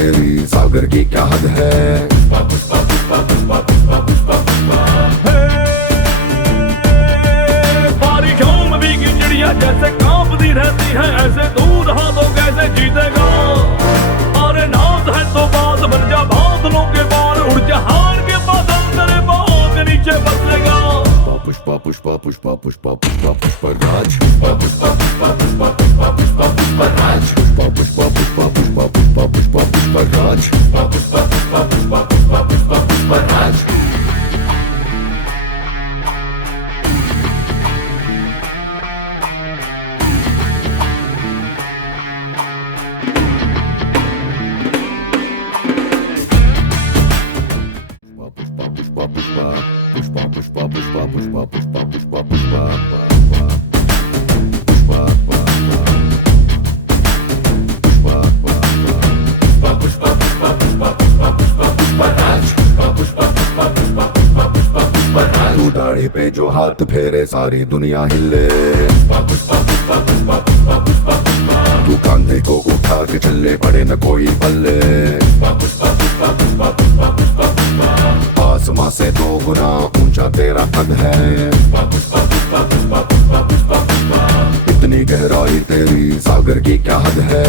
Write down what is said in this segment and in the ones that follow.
तेरी सागर की क्या हद है। बारिशों में भीगी चिड़िया जैसे कांपती रहती है, ऐसे दूर हाथों कैसे जीतेगा। अरे नाज है तो बात बन जा, बादलों के बार उड़ जा, हार के बादल तेरे पाँव के नीचे बसेगा। Pushpa Pushpa Pushpa Pushpa Pushpa Pushpraj, Pushpa Pushpa Pushpa Pushpa Pushpa Pushpa Pushpraj, Pushpa Pushpa Pushpa Pushpa Pushpa Pushpa Pushpraj, Pushpa Pushpa Pushpa Pushpa Pushpa Pushpa Pushpraj. Pushpa pushpa pushpa pushpa pushpa pushpa pushpa pushpa pushpa तू दाढ़ी पे जो हाथ फेरे सारी दुनिया हिले। तू कांधे को उठा के चले पड़े न कोई पल्ले। आसमां से 2 गुना ऊंचा तेरा कद है। इतनी गहराई तेरी सागर की क्या हद है।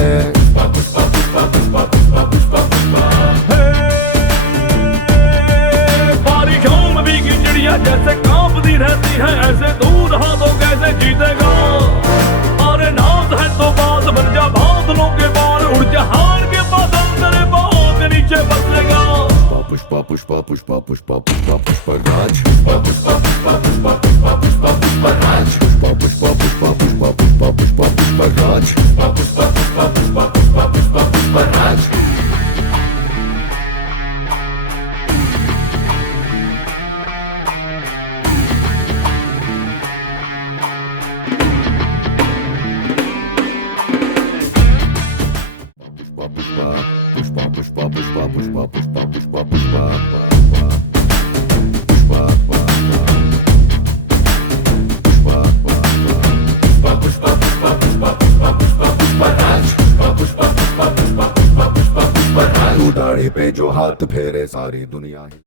बारिशों में भीगी चिड़िया जैसे कांपती रहती है, ऐसे दूर हाथों कैसे जीतेगा। अरे नाज है तो बात बन जा, बादलों के बार उड़ जा, हार के बादल तेरे पाँव के नीचे बसेगा। Pushpa Pushpa Pushpa Pushpa Pushpa Pushpraj, Pushpa Pushpa Pushpa Pushpa Pushpa Pushpa Pushpraj, Pushpa Pushpa Pushpa Pushpa Pushpa Pushpa Pushpraj, Pushpa Pushpa Pushpa Pushpa Pushpa Pushpa Pushpraj. Pushpa pushpa pushpa pushpa pushpa pushpa pushpa तू दाढ़ी पे जो हाथ फेरे सारी दुनिया।